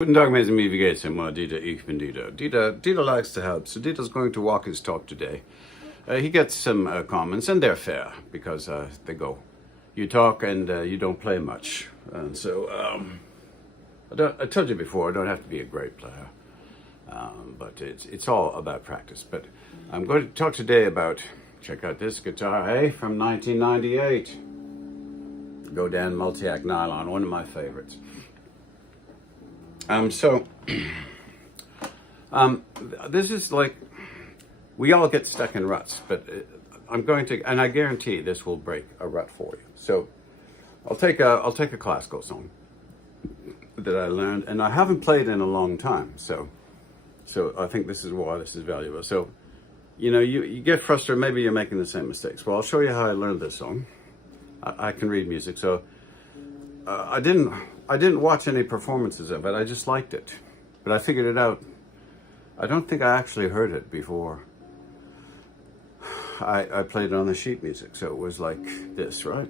Guten Tag, mensen, wie geht's? Well, Dieter, ich bin Dieter. Dieter likes to help, so Dieter's going to walk his talk today. He gets some comments, and they're fair, because they go, you talk and you don't play much. And so, I told you before, I don't have to be a great player, but it's all about practice. But I'm going to talk today about, check out this guitar, hey, from 1998. Godin Multi-Act Nylon, one of my favorites. This is like, we all get stuck in ruts, but I'm going to, and I guarantee this will break a rut for you. So I'll take a classical song that I learned, and I haven't played in a long time. So I think this is why this is valuable. So, you know, you get frustrated, maybe you're making the same mistakes. Well, I'll show you how I learned this song. I can read music, so I didn't watch any performances of it. I just liked it, but I figured it out. I don't think I actually heard it before I played it on the sheet music, so it was like this, right?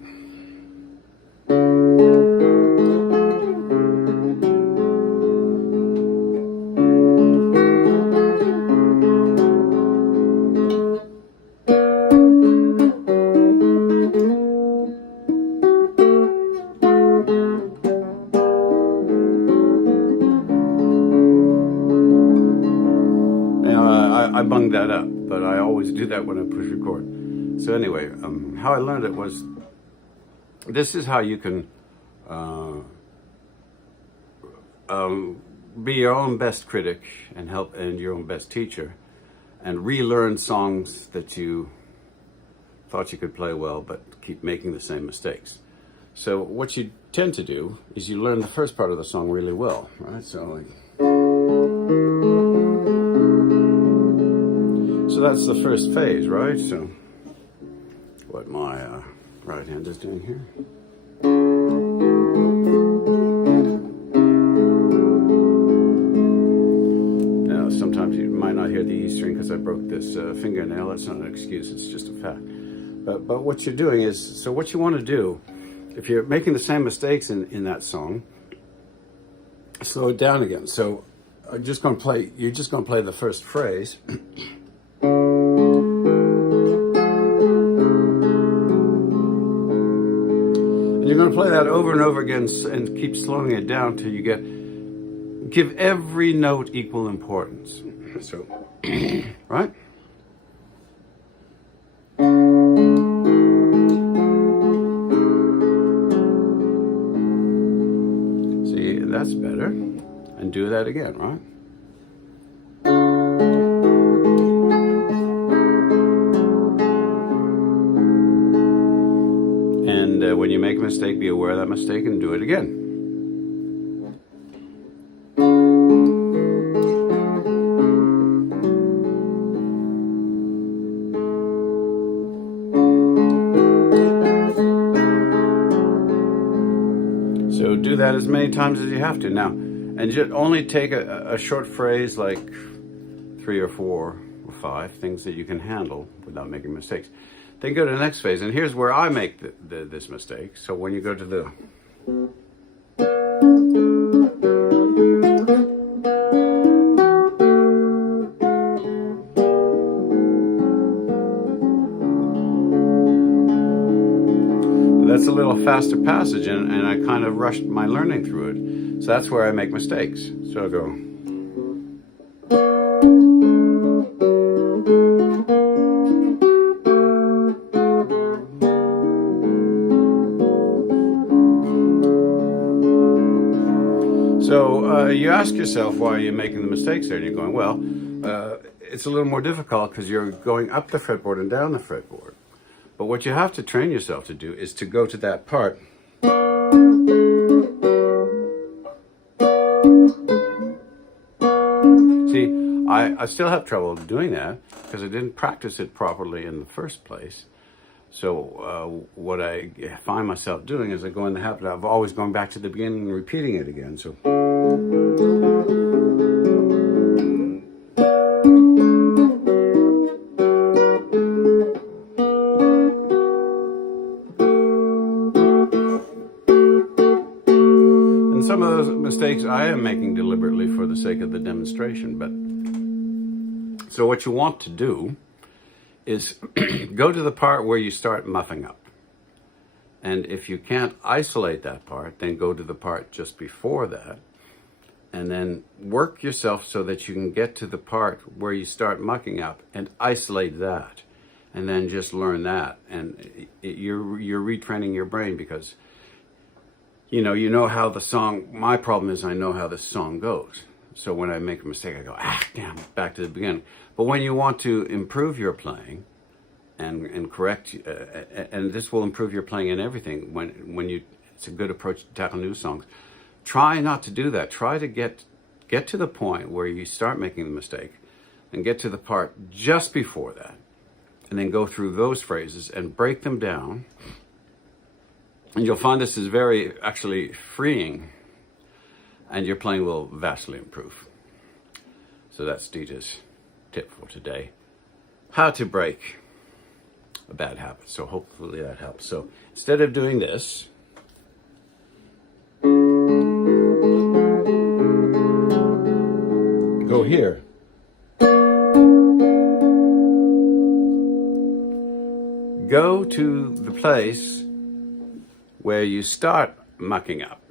I bunged that up, but I always do that when I push record. So anyway, how I learned it was, this is how you can be your own best critic and your own best teacher, and relearn songs that you thought you could play well, but keep making the same mistakes. So what you tend to do is you learn the first part of the song really well, right? So that's the first phase, right? So what my right hand is doing here. Now, sometimes you might not hear the E string because I broke this fingernail. That's not an excuse, it's just a fact. But what you're doing is, so what you want to do, if you're making the same mistakes in that song, slow it down again. So you're just going to play the first phrase. You're going to play that over and over again and keep slowing it down till you give every note equal importance. So, right? See, that's better. And do that again, right? And when you make a mistake, be aware of that mistake and do it again. So do that as many times as you have to. Now, and just only take a short phrase, like 3 or 4 or 5 things that you can handle without making mistakes. Then go to the next phase, and here's where I make this mistake. So when you go to the... That's a little faster passage, and I kind of rushed my learning through it. So that's where I make mistakes. So I go... So you ask yourself, why are you making the mistakes there? And you're going, well, it's a little more difficult because you're going up the fretboard and down the fretboard. But what you have to train yourself to do is to go to that part. See, I still have trouble doing that because I didn't practice it properly in the first place. So what I find myself doing is I go in the habit of always going back to the beginning and repeating it again. So. And some of those mistakes I am making deliberately for the sake of the demonstration. But so what you want to do is go to the part where you start muffing up. And if you can't isolate that part, then go to the part just before that. And then work yourself so that you can get to the part where you start mucking up and isolate that. And then just learn that. And you're retraining your brain because, you know how the song, my problem is I know how this song goes. So when I make a mistake, I go, damn, back to the beginning. But when you want to improve your playing and correct, and this will improve your playing in everything, it's a good approach to tackle new songs. Try not to do that. Try to get to the point where you start making the mistake and get to the part just before that. And then go through those phrases and break them down. And you'll find this is very actually freeing, and your playing will vastly improve. So that's Dita's tip for today. How to break a bad habit. So hopefully that helps. So instead of doing this, go here. Go to the place where you start mucking up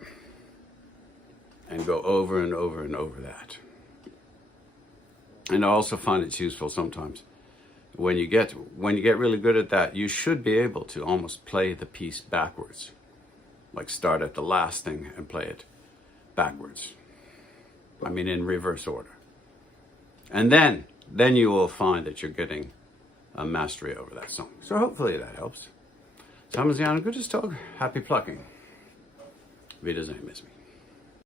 and go over and over and over that. And I also find it's useful sometimes. When you get really good at that, you should be able to almost play the piece backwards. Like start at the last thing and play it backwards. I mean in reverse order. And then you will find that you're getting a mastery over that song. So hopefully that helps. Samens Jan, gutes Tag, happy plucking. Wiedersehen, miss me.